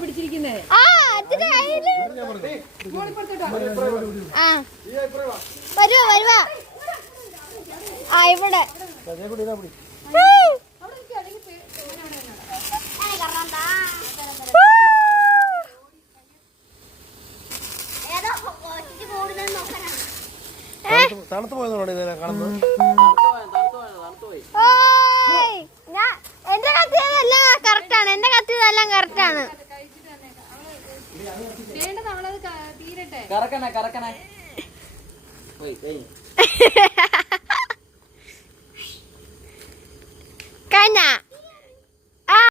പിടിച്ചിരിക്കുന്നേ വരുവാ ഇവിടെ തണുത്ത് പോയതോടെ കാണുന്നത്. എന്റെ കത്തിയതെല്ലാം കറക്റ്റാണ്. എന്റെ കത്തിയതെല്ലാം കറക്റ്റാണ്. കഴിഞ്ഞ